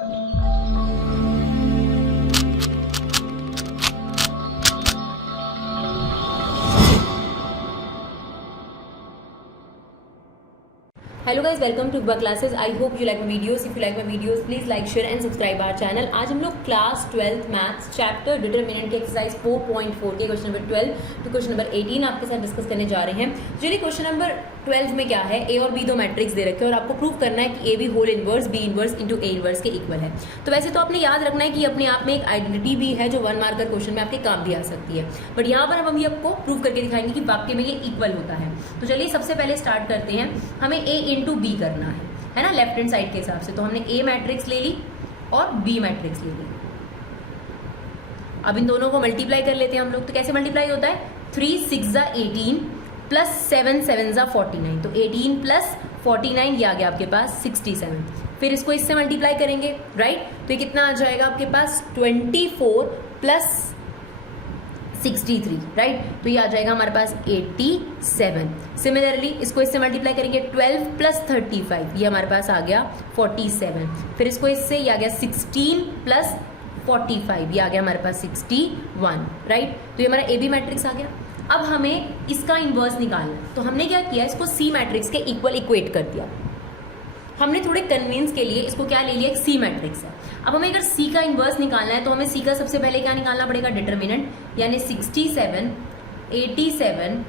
Hello guys, welcome to book classes. I hope you like my videos. If you like my videos please like, share and subscribe our channel. आज हम लोग class 12th maths chapter determinant के exercise 4.4 के question number 12 to question number 18 आपके साथ discuss करने जा रहे हैं। चलिए, क्वेश्चन नंबर 12 में क्या है, ए और बी दो मैट्रिक्स दे रखे हैं और आपको प्रूव करना है कि A B whole inverse B inverse into A inverse के इक्वल है। तो वैसे तो आपने याद रखना है कि अपने आप में एक आइडेंटिटी भी है जो 1 मार्कर क्वेश्चन में आपके काम भी आ सकती है, बट यहाँ पर हम आपको प्रूव करके दिखाएंगे कि वाक्य में ये इक्वल होता है। तो चलिए सबसे पहले स्टार्ट करते हैं। हमें ए इंटू बी करना है ना, लेफ्ट हैंड साइड के हिसाब से। तो हमने ए मैट्रिक्स ले ली और बी मैट्रिक्स ले ली। अब इन दोनों को मल्टीप्लाई कर लेते हैं हम लोग। तो कैसे मल्टीप्लाई होता है, 3 6 18 प्लस 7 7 49। तो 18 प्लस 49 ये आ गया आपके पास 67। फिर इसको इससे मल्टीप्लाई करेंगे, राइट। तो ये कितना आ जाएगा आपके पास, 24 प्लस 63, राइट। तो ये आ जाएगा हमारे पास 87। सिमिलरली इसको इससे मल्टीप्लाई करेंगे, 12 प्लस 35 ये हमारे पास आ गया 47। फिर इसको इससे ये आ गया 16 प्लस 45 ये आ गया हमारे पास 61, राइट। तो ये हमारा ए बी मैट्रिक्स आ गया। अब हमें इसका इनवर्स निकालना है। तो हमने क्या किया, इसको सी मैट्रिक्स के इक्वल इक्वेट कर दिया। हमने थोड़े कन्वींस के लिए इसको क्या ले लिया, एक सी मैट्रिक्स है। अब हमें अगर सी का इनवर्स निकालना है तो हमें सी का सबसे पहले क्या निकालना पड़ेगा, डिटरमिनेंट, यानी 67 87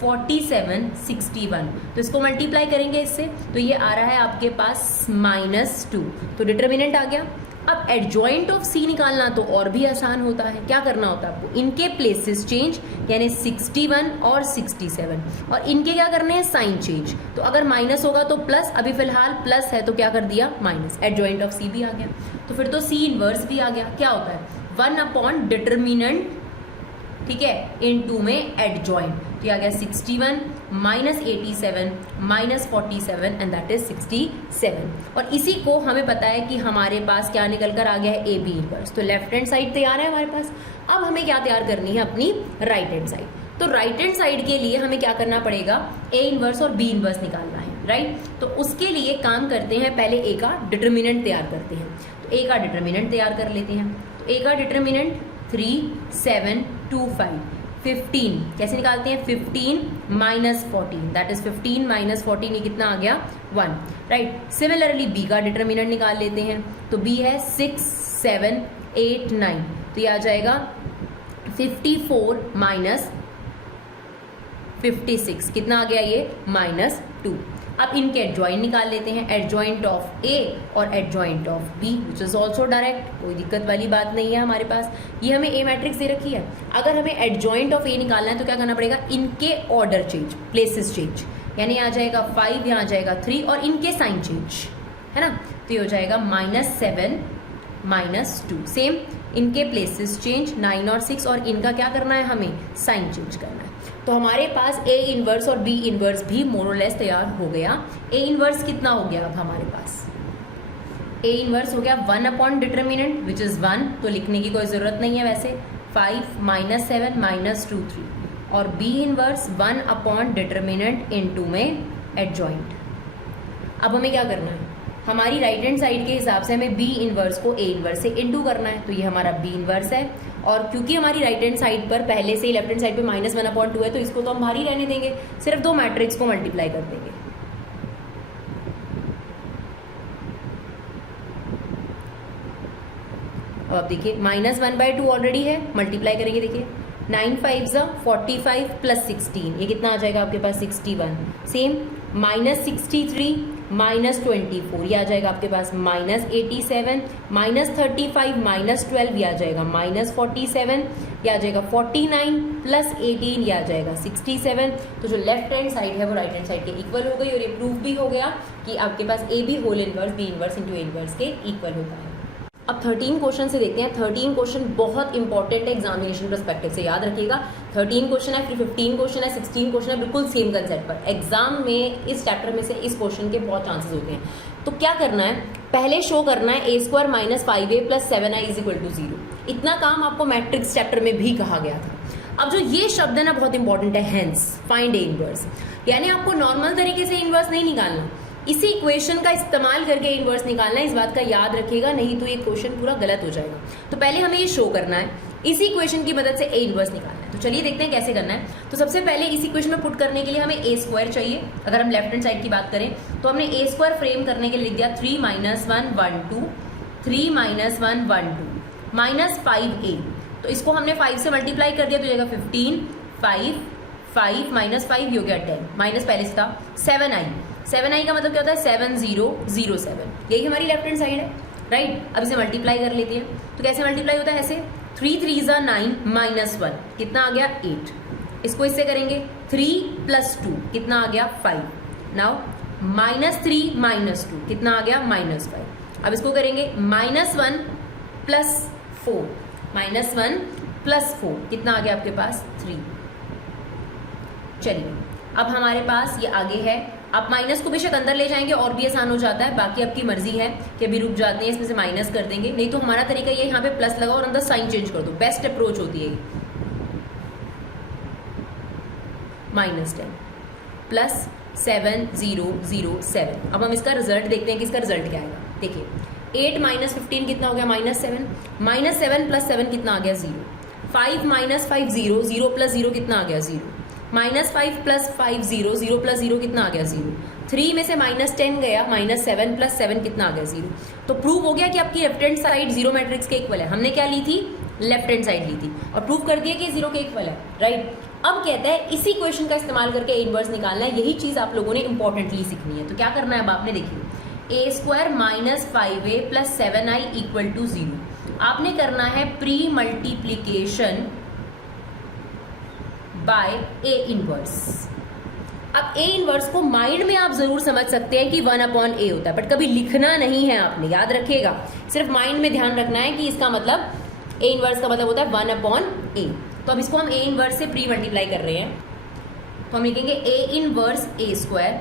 47 61। तो इसको मल्टीप्लाई करेंगे इससे, तो ये आ रहा है आपके पास -2। तो डिटरमिनेंट आ गया। अब एडजॉइंट ऑफ सी निकालना तो और भी आसान होता है। क्या करना होता है आपको, इनके प्लेसेस चेंज, यानी 61 और 67, और इनके क्या करने हैं, साइन चेंज। तो अगर माइनस होगा तो प्लस, अभी फिलहाल प्लस है तो क्या कर दिया, माइनस। एडजॉइंट ऑफ सी भी आ गया। तो फिर तो सी इनवर्स भी आ गया। क्या होता है, 1 अपॉन डिटरमिनेंट, ठीक है, इन 2 में एडजॉइंट। तो ये आ गया 61 minus 87 minus 47 and that is 67। और इसी को हमें पता है कि हमारे पास क्या निकल कर आ गया है, ए बी इनवर्स। तो लेफ्ट हैंड साइड तैयार है हमारे पास। अब हमें क्या तैयार करनी है, अपनी राइट हैंड साइड। तो राइट हैंड साइड के लिए हमें क्या करना पड़ेगा, ए इनवर्स और बी इनवर्स निकालना है, राइट। तो उसके लिए काम करते हैं, पहले ए का डिटरमिनेंट तैयार करते हैं। तो ए का डिटरमिनेंट तैयार कर लेते हैं। तो ए का डिटरमिनेंट 3 7 2 5 15 कैसे निकालते हैं, 15 माइनस 14 दैट इज 15 माइनस 14 ये कितना आ गया, 1, राइट। सिमिलरली बी का डिटरमिनेंट निकाल लेते हैं। तो बी है 6 7 8 9। तो ये आ जाएगा 54 माइनस 56 कितना आ गया ये, -2। अब इनके एडजॉइंट निकाल लेते हैं। एडजॉइंट ऑफ ए और adjoint of B which is also direct, कोई दिक्कत वाली बात नहीं है हमारे पास। ये हमें ए मैट्रिक्स दे रखी है। अगर हमें एडजॉइंट ऑफ ए निकालना है तो क्या करना पड़ेगा, इनके ऑर्डर चेंज, प्लेसेस चेंज, यानी आ जाएगा 5 यहाँ आ जाएगा 3 और इनके साइन चेंज, है ना। तो ये हो जाएगा -7 -2। सेम इनके प्लेसेस चेंज 9 और 6, और इनका क्या करना है, हमें साइन चेंज करना है। तो हमारे पास ए इनवर्स और बी इनवर्स भी मोरलेस तैयार हो गया। ए इनवर्स कितना हो गया अब हमारे पास, ए इनवर्स हो गया 1 अपॉन डिटरमिनेंट विच इज 1, तो लिखने की कोई जरूरत नहीं है वैसे, 5 -7 -2 3, और बी इनवर्स 1 अपॉन डिटरमिनेंट इन 2 में एडजॉइंट। अब हमें क्या करना है, हमारी राइट हैंड साइड के हिसाब से हमें बी इनवर्स को ए इनवर्स से इनटू करना है। तो ये हमारा बी इनवर्स है, और क्योंकि हमारी राइट हैंड साइड पर पहले से ही लेफ्ट हैंड साइड पे -1/2 है, तो इसको तो हम बाहर ही रहने देंगे, सिर्फ दो मैट्रिक्स को मल्टीप्लाई कर देंगे। और अब देखिए -1/2 ऑलरेडी है, मल्टीप्लाई करेंगे, देखिए 9 5 45 प्लस 16 ये कितना आ जाएगा आपके पास, 61। सेम -63 -24 ये आ जाएगा आपके पास -87 -35 -12 ये आ जाएगा -47 ये आ जाएगा 49 प्लस 18 ये आ जाएगा 67। तो जो लेफ्ट हैंड साइड है वो राइट हैंड साइड के इक्वल हो गई, और ये प्रूफ भी हो गया कि आपके पास A B whole inverse B inverse into A inverse के इक्वल होता है। अब 13 क्वेश्चन से देखते हैं। 13 क्वेश्चन बहुत इंपॉर्टेंट है एग्जामिनेशन परस्पेक्टिव से, याद रखिएगा। 13 क्वेश्चन है, फिर 15 क्वेश्चन है, 16 क्वेश्चन है, बिल्कुल सेम कंसेप्ट पर। एग्जाम में इस चैप्टर में से इस क्वेश्चन के बहुत चांसेस होते हैं। तो क्या करना है, पहले शो करना है a² - 5a + 7i = 0। इतना काम आपको मैट्रिक्स चैप्टर में भी कहा गया था। अब जो ये शब्द है ना बहुत इंपॉर्टेंट है, हेंस फाइंड ए इनवर्स, यानी आपको नॉर्मल तरीके से इनवर्स नहीं निकालना, इसी इक्वेशन का इस्तेमाल करके इनवर्स निकालना है, इस बात का याद रखिएगा, नहीं तो ये क्वेश्चन पूरा गलत हो जाएगा। तो पहले हमें ये शो करना है, इसी इक्वेशन की मदद से ए इनवर्स निकालना है। तो चलिए देखते हैं कैसे करना है। तो सबसे पहले इस इक्वेशन में पुट करने के लिए हमें ए स्क्वायर चाहिए। अगर हम लेफ्ट हैंड साइड की बात करें तो हमने ए स्क्वायर फ्रेम करने के लिए लिख दिया 3 - 1 1 2 3 - 1 1 2 माइनस 5a। तो इसको हमने 5 से मल्टीप्लाई कर दिया तो जाएगा 15 5 5 माइनस 5 हो गया 10 माइनस पहले से था 7i का मतलब क्या होता है 7007। यही हमारी लेफ्ट हैंड साइड है, राइट। अब इसे मल्टीप्लाई कर लेते हैं। तो कैसे मल्टीप्लाई होता है ऐसे 3 3 = 9 माइनस 1 कितना आ गया 8। इसको इससे करेंगे 3 + 2 कितना आ गया 5। नाउ -3 - 2 कितना आ गया -5। अब इसको करेंगे -1 + 4 -1 + 4 कितना आ गया आपके पास 3। चलिए अब हमारे पास ये आगे है। आप माइनस को बेशक अंदर ले जाएंगे और भी आसान हो जाता है, बाकी आपकी मर्जी है कि अभी रुक जाते हैं इसमें से माइनस कर देंगे, नहीं तो हमारा तरीका ये यहाँ पे प्लस लगाओ और अंदर साइन चेंज कर दो, बेस्ट अप्रोच होती है। -10 + 7007। अब हम इसका रिजल्ट देखते हैं कि इसका रिजल्ट क्या आएगा। देखिए 8 - 15 कितना हो गया -7 -7 + 7 कितना आ गया 0 5 - 5 0 0 + 0 कितना आ गया 0 -5 + 5 0 0 + 0 कितना आ गया 0 3 में से -10 गया -7 + 7 कितना आ गया 0। तो प्रूव हो गया कि आपकी लेफ्ट हैंड साइड 0 मैट्रिक्स के इक्वल है। हमने क्या ली थी लेफ्ट हैंड साइड ली थी और प्रूव कर दिया कि 0 के इक्वल है, राइट। अब कहता है इसी क्वेश्चन का इस्तेमाल करके इनवर्स निकालना है। यही चीज आप लोगों ने इंपॉर्टेंटली सीखनी है। तो क्या करना है अब आपने देखिए a² - 5a + 7i = 0। आपने करना है pre multiplication by A inverse. अब ए इनवर्स को माइंड में आप जरूर समझ सकते हैं कि 1/a होता है, बट कभी लिखना नहीं है आपने, याद रखिएगा। सिर्फ माइंड में ध्यान रखना है कि इसका मतलब ए इनवर्स का मतलब होता है 1/a। तो अब इसको हम ए इनवर्स से प्री मल्टीप्लाई कर रहे हैं। तो हम लिखेंगे a inverse a²,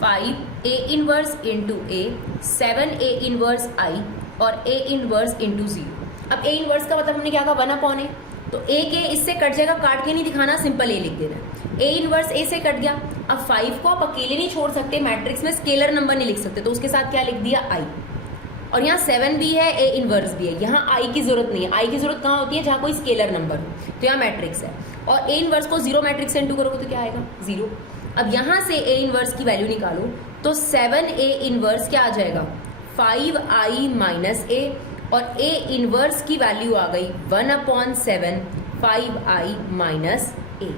5a inverse into a, 7a inverse i और a इनवर्स इंटू 0। अब a इनवर्स का मतलब हमने क्या कहा 1/a। तो a के इससे कट जाएगा, काट के नहीं दिखाना, सिंपल a लिख देना। a इनवर्स a से कट गया। अब 5 को आप अकेले नहीं छोड़ सकते, मैट्रिक्स में स्केलर नंबर नहीं लिख सकते, तो उसके साथ क्या लिख दिया i। और यहाँ 7 भी है, a इनवर्स भी है, यहाँ i की जरूरत नहीं है। i की जरूरत कहाँ होती है जहाँ कोई स्केलर नंबर हो, तो यहाँ मैट्रिक्स है। और a इनवर्स को 0 मैट्रिक्स से इंटू करोगे तो क्या आएगा 0। अब यहाँ से a इनवर्स की वैल्यू निकालो तो 7a इनवर्स क्या आ जाएगा 5i - a और a इनवर्स की वैल्यू आ गई 1/7 5i - a।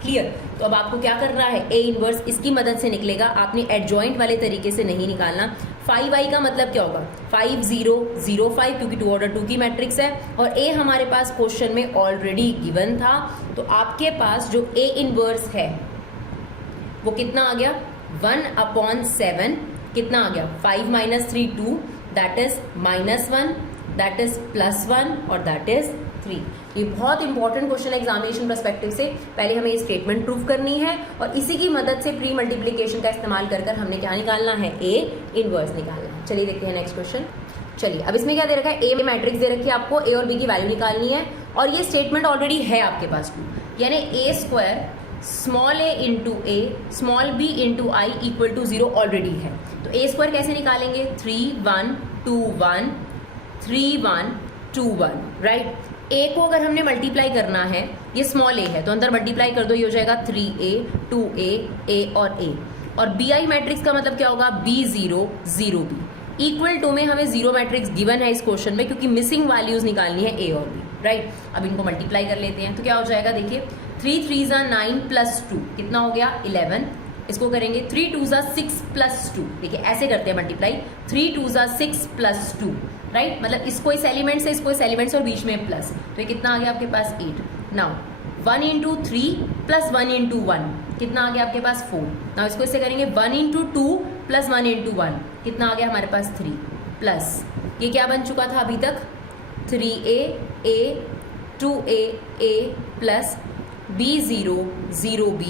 क्लियर। तो अब आपको क्या करना है a इनवर्स इसकी मदद से निकलेगा, आपने एडजॉइंट वाले तरीके से नहीं निकालना। 5i का मतलब क्या होगा 5 0 0 5 क्योंकि 2 ऑर्डर 2 की मैट्रिक्स है और a हमारे पास क्वेश्चन में ऑलरेडी गिवन था। तो आपके पास जो a इनवर्स है वो कितना आ गया 1/7 कितना आ गया 5 - 3 2 दैट इज -1 दैट इज +1 और दैट इज 3। ये बहुत इंपॉर्टेंट क्वेश्चन है एग्जामिनेशन पर्सपेक्टिव से। पहले हमें ये स्टेटमेंट प्रूव करनी है और इसी की मदद से प्री मल्टीप्लिकेशन का इस्तेमाल कर कर हमने क्या निकालना है a इनवर्स निकालना है। चलिए देखते हैं नेक्स्ट क्वेश्चन। चलिए अब इसमें क्या दे रखा है a मैट्रिक्स दे रखी है, आपको a और b की वैल्यू निकालनी है और ये स्टेटमेंट ऑलरेडी है आपके पास 2, यानी a² small a into a small b into i = 0 already है। तो a² कैसे निकालेंगे 3 1 2 1 3 1 2 1, राइट। a को अगर हमने मल्टीप्लाई करना है, ये स्मॉल a है तो अंदर मल्टीप्लाई कर दो, ये हो जाएगा 3a 2a a और a। और bi मैट्रिक्स का मतलब क्या होगा b0 0b = में हमें 0 मैट्रिक्स गिवन है इस क्वेश्चन में क्योंकि मिसिंग वैल्यूज निकालनी है a और b, राइट। अब इनको मल्टीप्लाई कर लेते हैं तो क्या हो जाएगा देखिए 3 3 = 9 + 2 कितना हो गया 11। इसको करेंगे 3 2 = 6 + 2, देखिए ऐसे करते हैं मल्टीप्लाई 3 2 = 6 + 2, राइट। मतलब इसको इस एलिमेंट से इसको इस एलिमेंट से और बीच में प्लस, तो ये कितना आ गया आपके पास 8। नाउ 1 × 3 + 1 × 1 कितना आ गया आपके पास 4। नाउ इसको इससे करेंगे 1 × 2 + 1 × 1 कितना आ गया हमारे पास 3 प्लस ये क्या बन चुका था अभी तक 3a a 2a a plus b0 0b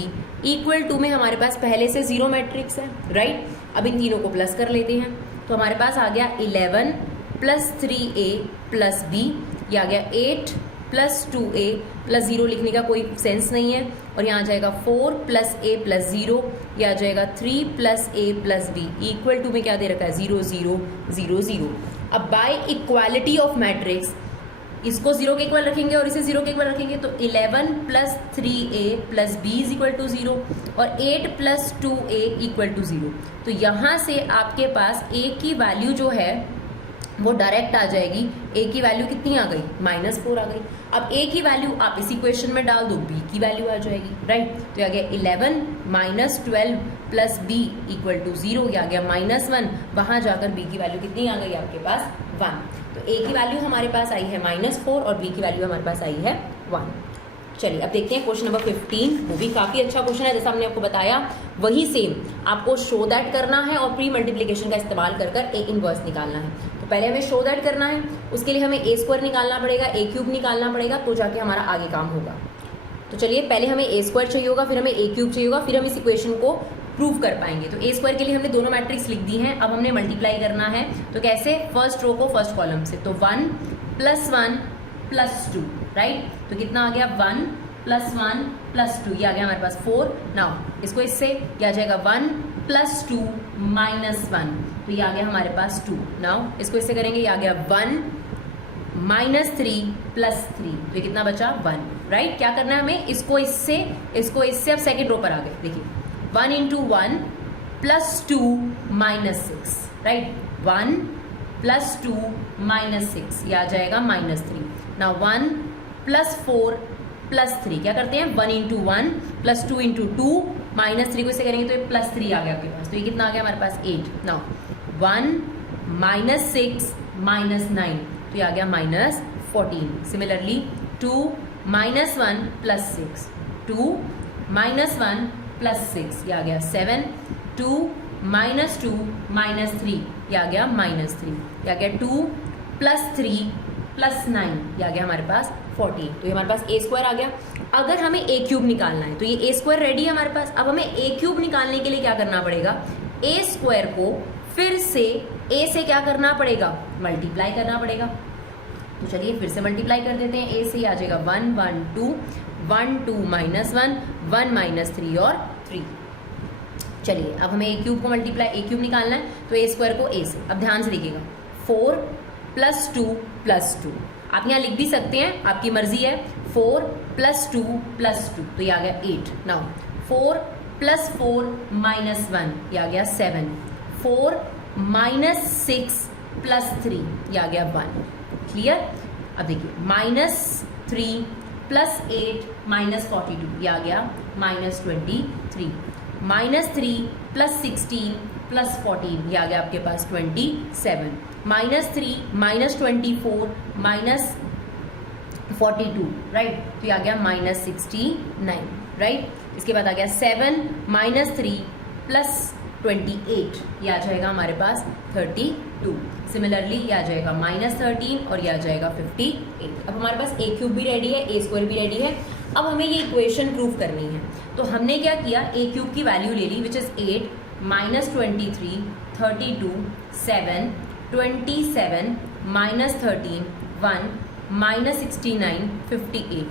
= में हमारे पास पहले से 0 मैट्रिक्स है, राइट। अब इन तीनों को प्लस कर लेते हैं तो हमारे पास आ गया 11 + 3a + b, ये आ गया 8 प्लस 2a प्लस 0 लिखने का कोई सेंस नहीं है, और यहाँ आ जाएगा 4 प्लस a प्लस 0, यह आ जाएगा 3 plus a plus b equal to में क्या दे रखा है 0 0 0 0। अब बाय इक्वालिटी ऑफ मैट्रिक्स इसको 0 के इक्वल रखेंगे और इसे 0 के इक्वल रखेंगे, तो 11 plus 3a plus b is equal to 0 और 8 प्लस 2a इक्वल टू 0। तो यहाँ से आपके पास a की वैल्यू जो है वो डायरेक्ट आ जाएगी। a की वैल्यू कितनी आ गई -4 आ गई। अब a की वैल्यू आप इस इक्वेशन में डाल दो, b की वैल्यू आ जाएगी, राइट। तो आ गया 11 minus 12 plus b equal to 0, आ गया -1। वहां जाकर b की वैल्यू कितनी आ गई आपके पास 1। तो a की वैल्यू हमारे पास आई है -4 और b की वैल्यू हमारे पास आई है 1। चलिए अब देखते हैं क्वेश्चन नंबर 15। वो भी काफ़ी अच्छा क्वेश्चन है, जैसा हमने आपको बताया वही सेम आपको शो दैट करना है और प्री मल्टीप्लिकेशन का इस्तेमाल कर कर a इनवर्स निकालना है। तो पहले हमें शो दैट करना है, उसके लिए हमें a² निकालना पड़ेगा, a³ निकालना पड़ेगा, तो जाके हमारा आगे काम होगा। तो चलिए पहले हमें a² चाहिए होगा, फिर हमें a³ चाहिए होगा, फिर हम इस इक्वेशन को प्रूव कर पाएंगे। तो a² के लिए हमने दोनों मैट्रिक्स लिख दी हैं, अब हमने मल्टीप्लाई करना है। तो कैसे, फर्स्ट रो को फर्स्ट कॉलम से, तो 1 प्लस 1 प्लस 2, राइट। तो कितना आ गया 1 प्लस 1 प्लस 2, ये आ गया हमारे पास 4। नाउ इसको इससे क्या आ जाएगा 1 प्लस 2 माइनस 1, तो ये आ गया हमारे पास 2। नाउ इसको इससे करेंगे, ये आ गया 1 माइनस 3 प्लस 3, तो ये कितना बचा 1, राइट। क्या करना है हमें, इसको इससे अब सेकेंड रो पर आ गए। देखिए 1 into 1 plus 2 minus 6, right. 1 plus 2 minus 6, ये आ जाएगा -3। नाउ 1 प्लस 4 प्लस 3, क्या करते हैं 1 इंटू 1 प्लस 2 इंटू 2 -3 को इसे करेंगे तो ये +3 आ गया आपके पास। तो ये कितना आ गया हमारे पास 8। नाउ 1 माइनस 6 माइनस 9, तो ये आ गया -14। Similarly 2 minus 1 plus 6, 2 minus 1 plus 6, ये आ गया 7। 2 माइनस 2 माइनस 3, ये आ गया -3, ये आ गया 2 प्लस 3 प्लस 9, ये आ गया हमारे पास 14। तो ये हमारे पास a² आ गया। अगर हमें a³ निकालना है तो ये a² रेडी है हमारे पास। अब हमें a³ निकालने के लिए क्या करना पड़ेगा, a² को फिर से a से क्या करना पड़ेगा, मल्टीप्लाई करना पड़ेगा। तो चलिए फिर से मल्टीप्लाई कर देते हैं, a से आ जाएगा 1 1 2 1 2 माइनस 1 1 माइनस 3 और 3। चलिए अब हमें a³ को a³ निकालना है, तो a² को a से। अब ध्यान से देखिएगा 4 प्लस 2 प्लस 2, आप यहाँ लिख भी सकते हैं, आपकी मर्जी है। 4 प्लस 2 प्लस 2, तो ये आ गया 8। नाउ 4 प्लस 4 माइनस 1, ये आ गया 7। 4 माइनस 6 प्लस 3, ये आ गया 1। क्लियर। अब देखिए -3 प्लस 8 माइनस 42, ये आ गया -23। -3 प्लस 16 प्लस 14, ये आ गया आपके पास 27। -3 -24 माइनस 42, राइट। तो ये आ गया -69, राइट। इसके बाद आ गया 7 -3 प्लस 28, ये आ जाएगा हमारे पास 32। सिमिलरली ये आ जाएगा -13 और ये आ जाएगा 58। अब हमारे पास a³ भी रेडी है, a² भी रेडी है। अब हमें ये इक्वेशन प्रूव करनी है, तो हमने क्या किया, a³ की वैल्यू ले ली विच इज 8 -23 32 7 27 -13 1 -69 58।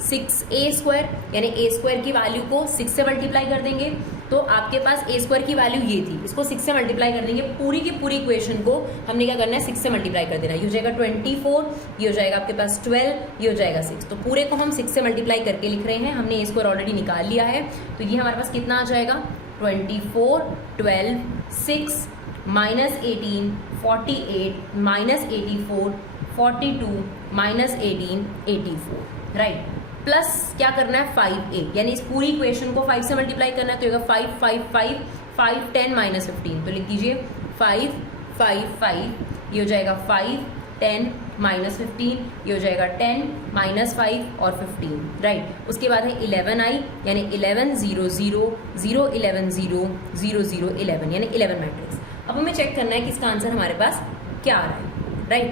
6a² यानी a² की वैल्यू को 6 से मल्टीप्लाई कर देंगे, तो आपके पास a² की वैल्यू ये थी, इसको 6 से मल्टीप्लाई कर देंगे। पूरी की पूरी इक्वेशन को हमने क्या करना है, 6 से मल्टीप्लाई कर देना है। ये हो जाएगा 24, ये हो जाएगा आपके पास 12, ये हो जाएगा 6। तो पूरे को हम 6 से मल्टीप्लाई करके लिख रहे हैं। हमने a² ऑलरेडी निकाल लिया है, तो ये हमारे पास कितना आ जाएगा 24 12 6 -18 48 -84 42 -18 84, राइट। प्लस क्या करना है 5a, यानी इस पूरी इक्वेशन को 5 से मल्टीप्लाई करना है, तो होगा 5 5 5 5 10 -15, तो लिख दीजिए 5 5 5, ये हो जाएगा 5 10 -15, ये हो जाएगा 10 -5 और 15, राइट। उसके बाद है 11i यानी 11 0 0 0 11 0 0 0 11 यानी 11 मैट्रिक्स। अब हमें चेक करना है कि इसका आंसर हमारे पास क्या आ रहा है, राइट।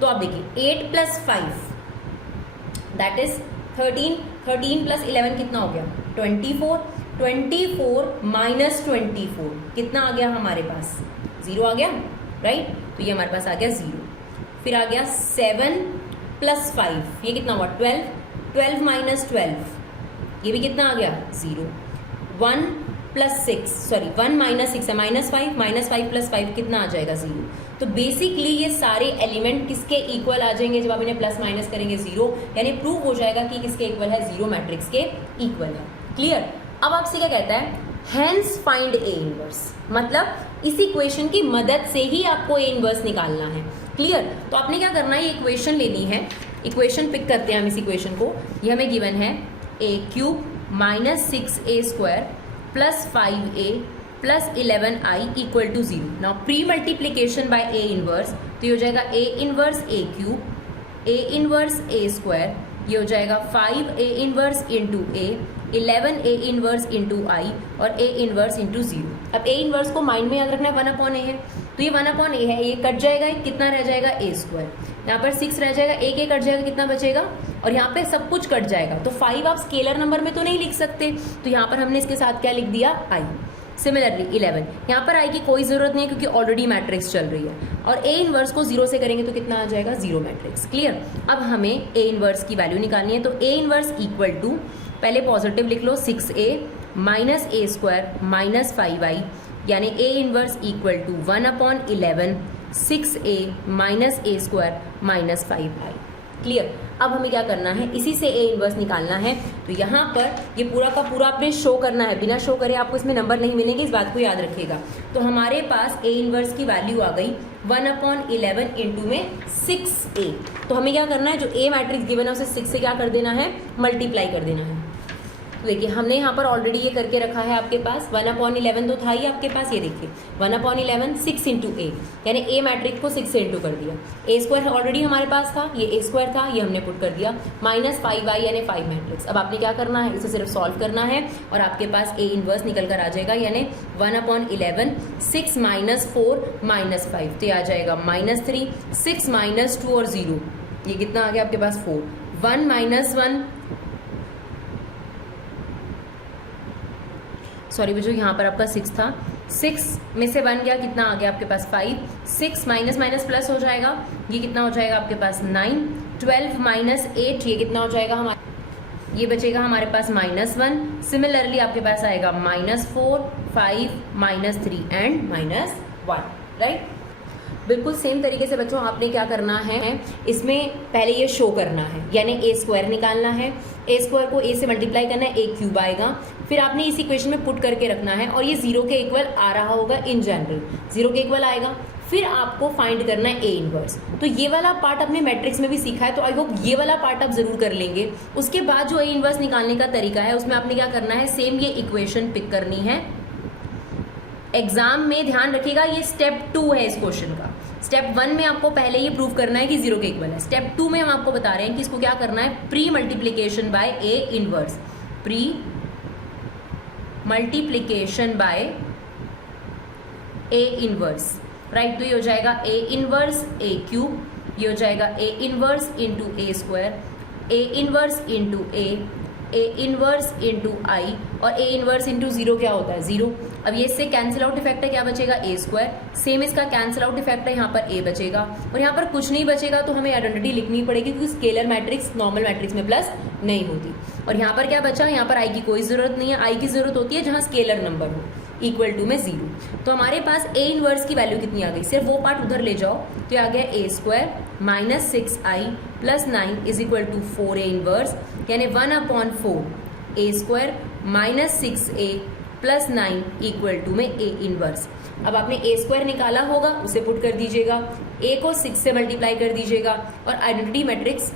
तो आप देखिए 8 + 5 दैट इज 13 13 + 11 कितना हो गया 24 24 -24 कितना आ गया हमारे पास 0 आ गया, राइट। तो ये हमारे पास आ गया 0। फिर आ गया 7 प्लस 5, ये कितना हुआ 12, 12 माइनस 12, ये भी कितना आ गया 0, 1 प्लस 6, सॉरी 1 माइनस 6 है -5, -5 प्लस 5 कितना आ जाएगा 0। तो बेसिकली ये सारे एलिमेंट किसके इक्वल आ जाएंगे जब आप इन्हें प्लस माइनस करेंगे 0, यानी प्रूव हो जाएगा कि किसके इक्वल है, 0 मैट्रिक्स के इक्वल है। क्लियर। अब आपसे क्या कहता है, हेंस फाइंड ए इनवर्स, मतलब इस इक्वेशन की मदद से ही आपको ए इनवर्स निकालना है। क्लियर। तो आपने क्या करना है, ये इक्वेशन लेनी है, इक्वेशन पिक करते हैं हम इस इक्वेशन को। ये हमें गिवन है a³ minus 6a² plus 5a plus 11i equal to 0। Now pre multiplication by A inverse, तो ये हो जाएगा a inverse a³, a inverse a², ये हो जाएगा 5a inverse into a, 11a inverse into I और a इनवर्स इंटू 0। अब a inverse को माइंड में याद रखना 1/a है, तो ये 1/a है, ये कट जाएगा, कितना रह जाएगा a², यहाँ पर 6 रह जाएगा, एक कट जाएगा, कितना बचेगा, और यहाँ पे सब कुछ कट जाएगा। तो 5 आप स्केलर नंबर में तो नहीं लिख सकते, तो यहाँ पर हमने इसके साथ क्या लिख दिया i। सिमिलरली 11, यहाँ पर आई की कोई जरूरत नहीं है क्योंकि ऑलरेडी मैट्रिक्स चल रही है, और ए इनवर्स को 0 से करेंगे तो कितना आ जाएगा 0 मैट्रिक्स। क्लियर। अब हमें ए इनवर्स की वैल्यू निकालनी है, तो ए इनवर्स इक्वल टू, पहले पॉजिटिव लिख लो, 6a minus a² minus 5i, यानी A inverse equal to 1/11 6a minus a² minus 5i। Clear. अब हमें क्या करना है, इसी से ए इनवर्स निकालना है। तो यहाँ पर ये पूरा का पूरा आपने शो करना है, बिना शो करे आपको इसमें नंबर नहीं मिलेंगे, इस बात को याद रखिएगा। तो हमारे पास ए इनवर्स की वैल्यू आ गई 1/11 इंटू में 6a। तो हमें क्या करना है, जो ए मैट्रिक्स गिवन है उसे 6 से क्या कर देना है, मल्टीप्लाई कर देना है। तो देखिए हमने यहाँ पर ऑलरेडी ये करके रखा है आपके पास, 1/11 तो था ही आपके पास, ये देखिए 1/11 6 इंटू ए, यानी ए मैट्रिक्स को 6 से इंटू कर दिया। a² ऑलरेडी हमारे पास था, ये a² था, ये हमने पुट कर दिया, माइनस 5i यानी 5 मैट्रिक्स। अब आपने क्या करना है, इसे सिर्फ सॉल्व करना है और आपके पास ए इनवर्स निकल कर आ जाएगा, यानी 1/11 6 माइनस 4 माइनस 5, तो ये आ जाएगा -3, 6 माइनस 2 और 0, ये कितना आ गया आपके पास 4, 1 माइनस 1, सॉरी बच्चों यहाँ पर आपका 6 था, 6 में से 1 गया, कितना आ गया आपके पास 5, 6 माइनस माइनस प्लस हो जाएगा, ये कितना हो जाएगा आपके पास 9, 12 माइनस 8, ये कितना हो जाएगा हमारा, ये बचेगा हमारे पास -1। सिमिलरली आपके पास आएगा -4, 5, -3 एंड -1। राइट। बिल्कुल सेम तरीके से बच्चों आपने क्या करना है, इसमें पहले ये शो करना है, यानी a² निकालना है, a² को a से मल्टीप्लाई करना है, a³ आएगा, फिर आपने इस इक्वेशन में पुट करके रखना है और ये 0 के इक्वल आ रहा होगा, इन जनरल 0 के इक्वल आएगा। फिर आपको फाइंड करना है ए इनवर्स। तो ये वाला पार्ट आपने मैट्रिक्स में भी सीखा है, तो आई होप ये वाला पार्ट आप जरूर कर लेंगे। उसके बाद जो ए इनवर्स निकालने का तरीका है उसमें आपने क्या करना है, सेम ये इक्वेशन पिक करनी है। एग्जाम में ध्यान रखिएगा ये स्टेप 2 है इस क्वेश्चन का। स्टेप 1 में आपको पहले ये प्रूव करना है कि 0 के इक्वल है। स्टेप 2 में हम आपको बता रहे हैं कि इसको क्या करना है, pre multiplication by A inverse, pre multiplication by A inverse. Right. तो ये हो जाएगा ए इनवर्स a³, ये हो जाएगा A inverse into a², A inverse into A inverse into I, और ए इनवर्स इंटू 0 क्या होता है 0। अब ये इससे कैंसिल आउट इफेक्ट है, क्या बचेगा a², सेम इसका कैंसिल आउट इफेक्ट है, यहाँ पर a बचेगा, और यहाँ पर कुछ नहीं बचेगा तो हमें आइडेंटिटी लिखनी पड़ेगी क्योंकि स्केलर मैट्रिक्स नॉर्मल मैट्रिक्स में प्लस नहीं होती। और यहाँ पर क्या बचा, यहाँ पर आई की कोई जरूरत नहीं है, आई की जरूरत होती है जहाँ स्केलर नंबर हो, इक्वल टू में 0। तो हमारे पास ए इनवर्स की वैल्यू कितनी आ गई, सिर्फ वो पार्ट उधर ले जाओ, तो ये आ गया a² minus 6i plus 9 is equal to 4a inverse, यानी 1/4 a² minus 6a plus 9 equal to में ए इनवर्स। अब आपने a² निकाला होगा, उसे पुट कर दीजिएगा, a को 6 से मल्टीप्लाई कर दीजिएगा और आइडेंटिटी मैट्रिक्स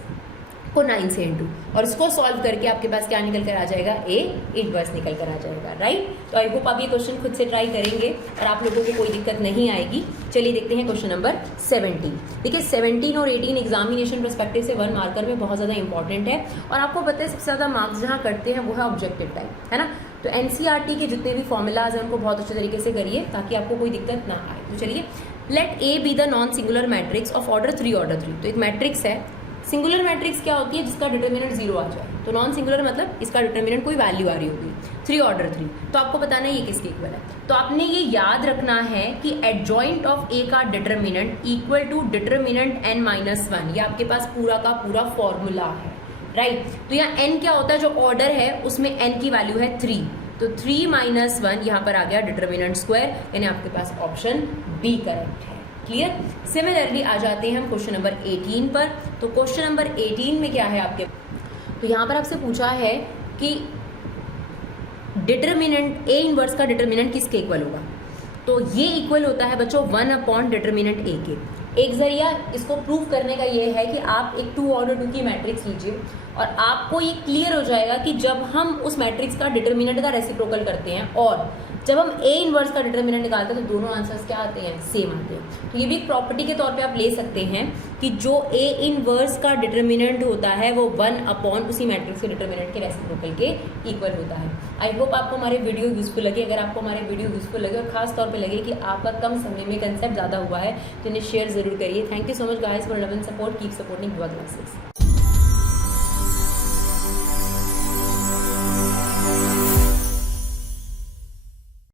को 9 से इंटू, और इसको सॉल्व करके आपके पास क्या निकल कर आ जाएगा, ए इनवर्स निकल कर आ जाएगा। राइट। तो आई होप आप ये क्वेश्चन खुद से ट्राई करेंगे और आप लोगों को कोई दिक्कत नहीं आएगी। चलिए देखते हैं क्वेश्चन नंबर 17। देखिए 17 और 18 एग्जामिनेशन पर्सपेक्टिव से 1 मार्कर में बहुत ज़्यादा इंपॉर्टेंट है, और आपको पता है सबसे ज़्यादा मार्क्स जहाँ करते हैं वो है ऑब्जेक्टिव टाइप, है ना। तो एनसीईआरटी के जितने भी फॉर्मूलाज हैं उनको बहुत अच्छे तरीके से करिए ताकि आपको कोई दिक्कत ना आए। तो चलिए, let A B the non singular matrix of order 3 order 3। तो एक मैट्रिक्स है सिंगुलर मैट्रिक्स क्या होती है? जिसका डिटर्मिनेंट 0 आ जाए। तो नॉन सिंगुलर मतलब इसका डिटर्मिनेंट कोई वैल्यू आ रही होगी। 3 ऑर्डर 3, तो आपको बताना है ये किसके इक्वल है। तो आपने ये याद रखना है कि एडजॉइंट ऑफ ए का determinant equal to determinant n-1। ये आपके पास पूरा का पूरा फॉर्मूला है, राइट। तो यहाँ n क्या होता है? जो ऑर्डर है उसमें n की वैल्यू है 3, तो 3 - 1 यहाँ पर आ गया डिटर्मिनेंट स्क्वायर, यानी आपके पास ऑप्शन बी करेक्ट है। क्लियर। सिमिलरली आ जाते हैं हम क्वेश्चन नंबर 18 पर। तो क्वेश्चन नंबर 18 में क्या है आपके, तो यहाँ पर आपसे पूछा है कि डिटर्मिनेंट ए इनवर्स का डिटर्मिनेंट किसके इक्वल होगा? तो ये इक्वल होता है बच्चों 1 अपॉन डिटर्मिनेंट ए के। एक जरिया इसको प्रूव करने का ये है कि आप एक 2 ऑर्डर 2 की मैट्रिक्स लीजिए और आपको ये क्लियर हो जाएगा कि जब हम उस मैट्रिक्स का डिटर्मिनेंट का रेसिप्रोकल करते हैं और जब हम ए इनवर्स का डिटर्मिनेंट निकालते हैं तो दोनों आंसर्स क्या आते हैं? सेम आते हैं। तो ये भी एक प्रॉपर्टी के तौर पे आप ले सकते हैं कि जो ए इनवर्स का डिटर्मिनेंट होता है वो 1 अपॉन उसी मैट्रिक्स के डिटर्मिनेंट के रेसिप्रोकल के इक्वल होता है। आई होप आपको हमारे वीडियो यूजफुल लगे। अगर आपको हमारे वीडियो यूजफुल लगे और खास तौर पे लगे कि आपका कम समय में कंसेप्ट ज़्यादा हुआ है तो इन्हें शेयर जरूर करिए। Thank you so much guys for love and support. Keep supporting युवा क्लासेस।